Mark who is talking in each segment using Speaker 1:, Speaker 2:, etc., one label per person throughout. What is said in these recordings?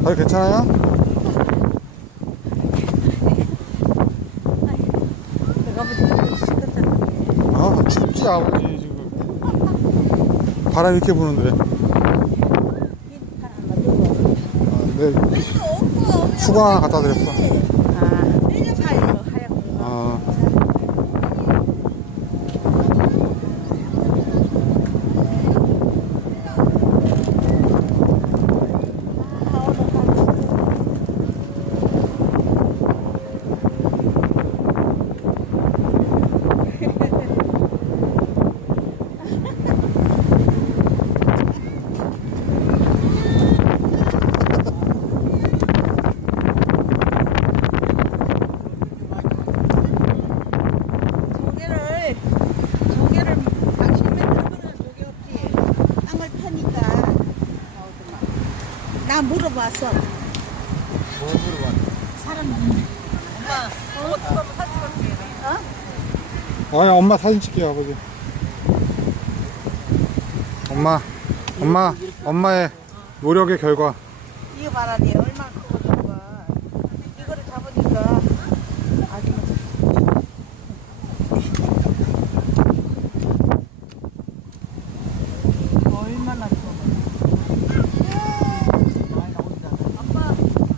Speaker 1: 다리 괜찮아요?
Speaker 2: 내가 보니까 시끄럽다.
Speaker 1: 아, 춥지, 아버지, 지금. 바람 이렇게 부는데. 네. 수건 하나 갖다 드렸어.
Speaker 2: 차에 하얗고.
Speaker 1: 아.
Speaker 2: 조개를 당신 맨날 그러는 조개 없지. 땅을 파니까 나오더만. 나 물어봤어.
Speaker 3: 뭐 물어봤어?
Speaker 2: 사람 엄마 어떻게 하면 사진 찍었어요? 어?
Speaker 1: 아니, 엄마 사진 찍게요, 아버지. 엄마의 노력의 결과.
Speaker 2: 이거 봐라, 니 얼마나 크거든, 이거. 이거를 잡으니까 아주 얼마나 좋아. 아빠,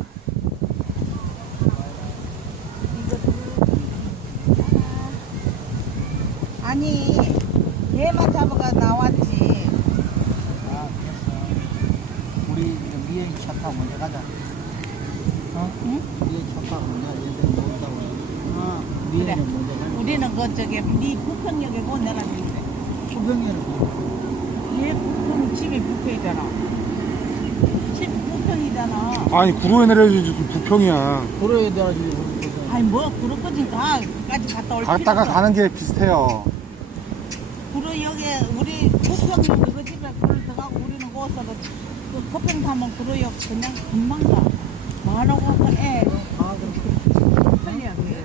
Speaker 2: 아니, 얘만 잡아가 나왔지.
Speaker 3: 아, 됐어. 우리 미행 차 타고 먼저 가자. 어?
Speaker 2: 응?
Speaker 3: 미행 차 타고 먼저 얘들 모은다고.
Speaker 2: 어,
Speaker 3: 미행은
Speaker 2: 그래.
Speaker 3: 먼저 가자.
Speaker 2: 우리는 그 저기 네 부평역에 고 내놨는데
Speaker 3: 수병에는
Speaker 2: 얘 부평 집이 부평이잖아. 집 부평이잖아.
Speaker 1: 아니, 구로에 내려야지, 좀 부평이야.
Speaker 3: 도로에 대가지고
Speaker 2: 아니 뭐 그렇거든 가 그까지 갔다 올
Speaker 1: 갔다가
Speaker 2: 필요
Speaker 1: 가는 게 비슷해요.
Speaker 2: 구로역에 우리 부평역 그 집에 그걸 들어가고 우리는 거기서 그 부평 타면 구로역 그냥 금방 가. 뭐하라고 그 애.
Speaker 3: 아, 그럼
Speaker 2: 편리야 그게.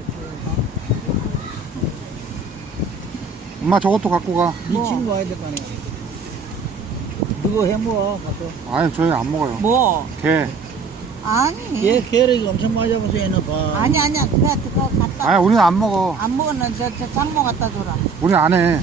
Speaker 1: 엄마 저것도 갖고 가.
Speaker 3: 네
Speaker 2: 뭐?
Speaker 3: 친구 와야 될 거 아니야. 누구 해 먹어 가서.
Speaker 1: 아니, 저희는 안 먹어요.
Speaker 2: 뭐?
Speaker 1: 게.
Speaker 2: 아니.
Speaker 3: 얘 개를 엄청 많이 잡아서 얘는 봐.
Speaker 2: 아니야 그냥 그거 갖다
Speaker 1: 아니, 우리는 안 먹어.
Speaker 2: 안 먹으면 저 장모 갖다 줘라.
Speaker 1: 우리는 안 해.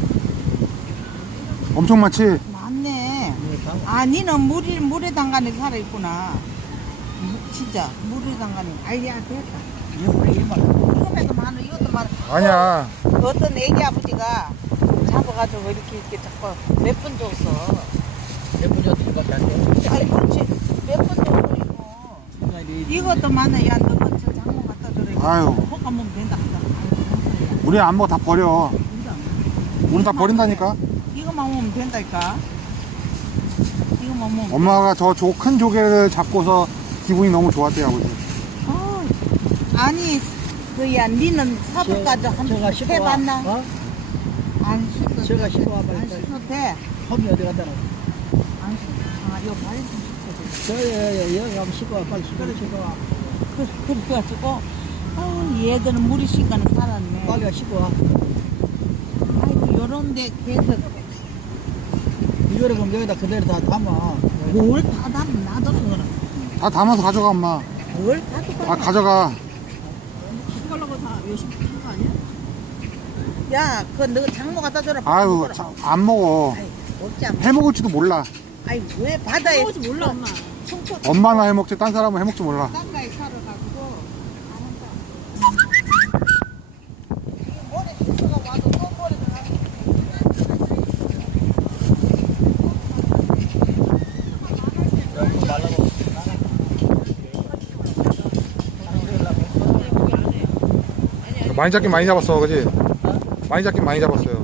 Speaker 1: 엄청 많지?
Speaker 2: 맞네.
Speaker 3: 얘 방-
Speaker 2: 아, 니는 물에 담가는 살아있구나. 진짜, 물에 담가는. 아이야, 됐다. 이거도 많아, 이것도 많아.
Speaker 1: 아니야.
Speaker 2: 어떤 애기 아버지가 잡아가지고 이렇게 자꾸 몇 분 줬어.
Speaker 3: 몇분 정도밖에 안 돼.
Speaker 2: 아이, 그렇지. 몇 분 줬어, 이거. 이것도 많아. 야, 너가 저 장모 갖다 줘라. 이거.
Speaker 1: 아유.
Speaker 2: 볶아 먹으면 된다. 아유,
Speaker 1: 우리 안 먹어. 다 버려.
Speaker 2: 우리도 안
Speaker 1: 우리 다 버린다니까?
Speaker 2: 이거만 먹으면 된다니까. 이거만 먹으면.
Speaker 1: 엄마가 저 큰 조개를 잡고서 기분이 너무 좋았대요, 아버지.
Speaker 2: 어, 아니, 그야, 니는 사부까지
Speaker 3: 저가
Speaker 2: 한번
Speaker 3: 씻고 와.
Speaker 2: 해봤나?
Speaker 3: 어?
Speaker 2: 안 씻어.
Speaker 3: 저가 씻고 와, 빨리.
Speaker 2: 안 씻어도 돼.
Speaker 3: 홈이 어디 갔다 놔?
Speaker 2: 안 씻어. 아, 이거 발좀 씻어도 돼.
Speaker 3: 여기 가면 씻고 와. 빨리 씻고 와.
Speaker 2: 그래가지고, 얘들은 물이 시간에 살았네.
Speaker 3: 빨리 와, 씻고 와.
Speaker 2: 아이고, 요런데 걔들
Speaker 3: 이거를 그럼 여기다 그대로 다 담아.
Speaker 2: 뭘다 담 놔둬서 그래.
Speaker 1: 다 담아서 가져가, 엄마.
Speaker 2: 뭘다
Speaker 1: 아, 가져가.
Speaker 2: 그걸로 다 요즘 한거 아니야? 야, 너 장모 갖다 줘라.
Speaker 1: 아유, 안 먹어.
Speaker 2: 아이, 먹지 않아.
Speaker 1: 해 먹을지도 몰라.
Speaker 2: 아이, 왜 바다에.
Speaker 4: 먹을지 몰라, 엄마.
Speaker 2: 청포
Speaker 1: 엄마나 해 먹지, 딴 사람은 해 먹지 몰라.
Speaker 2: 땅가에 살아가지고 안 한다. 이게 모래 씻어가 와도 또 모래 들어가는.
Speaker 1: 많이 잡긴 많이 잡았어, 그지? 많이 잡긴 많이 잡았어요.